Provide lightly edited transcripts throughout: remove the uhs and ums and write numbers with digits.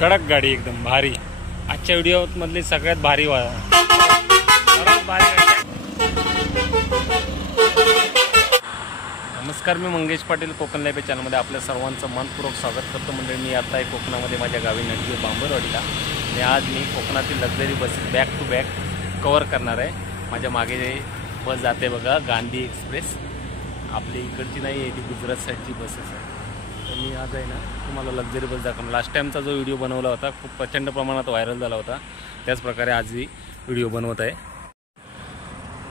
कडक गाडी एकदम भारी. आजच्या व्हिडिओ मधली सगळ्यात भारी नमस्कार, मी मंगेश पाटील कोकण लाईफ चॅनलमध्ये आपल्या सर्वांचं मनपूर्वक स्वागत करतो. म्हणजे मी आता आहे कोकणामध्ये माझ्या गावी नटवी बांबरवाडीला आणि आज मी कोकणातील luxury buses back to back cover करणार आहे. माझ्या मागे बस जाते बघा, गांधी एक्सप्रेस. आपली इकडची नाही आहे, ती गुजरात साईडची बसेस आहे. तर मी आज आहे ना तुम्हाला लक्झरी बस दाखवणार. लास्ट टाईमचा जो व्हिडिओ बनवला होता खूप प्रचंड प्रमाणात व्हायरल झाला होता, त्याच प्रकारे आजही व्हिडिओ बनवत आहे.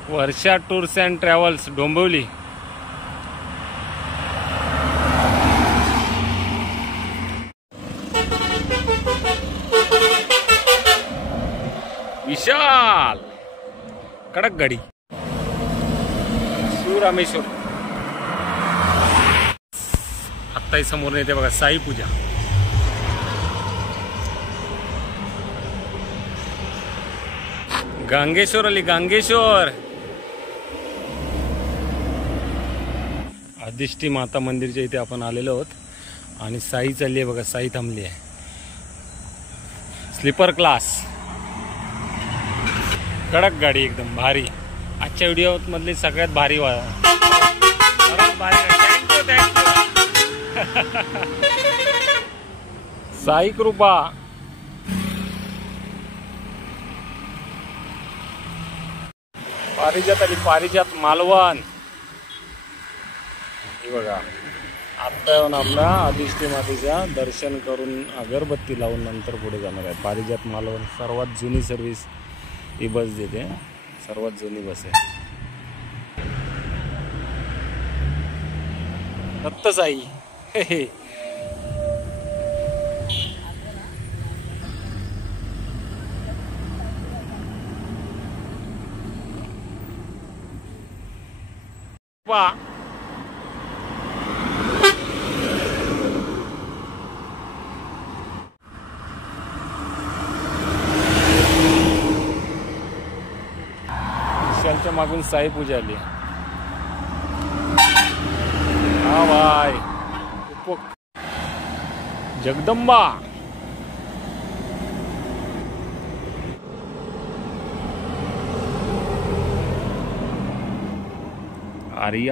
वर्षा टूर्स अँड ट्रॅव्हल्स डोंबिवली. विशाल कडक गाडी. शिवरामेश्वर. आत्ताही समोर येते बघा साई पूजा. गांगेश्वर आली, गांगेश्वर. अधिष्ठी माता मंदिरच्या इथे आपण आलेलो आहोत आणि साई चालली आहे बघा, साई थांबली आहे. Sleeper class. कडक गाडी एकदम भारी. आजच्या व्हिडिओ मधली सगळ्यात भारी साई कृपा. पारिजात आली, पारिजात मालवण. हे बघा, आता येऊन आपल्या अधिष्ठी मातेच्या दर्शन करून अगरबत्ती लावून नंतर पुढे जाणार आहे. पारिजात मालवण सर्वात जुनी सर्व्हिस ही बस देते, सर्वात जुनी बस आहे. दत्त साई. वा विशालच्या मागून साई पूजा आली. हा भाई, जगदंबा. आर्या.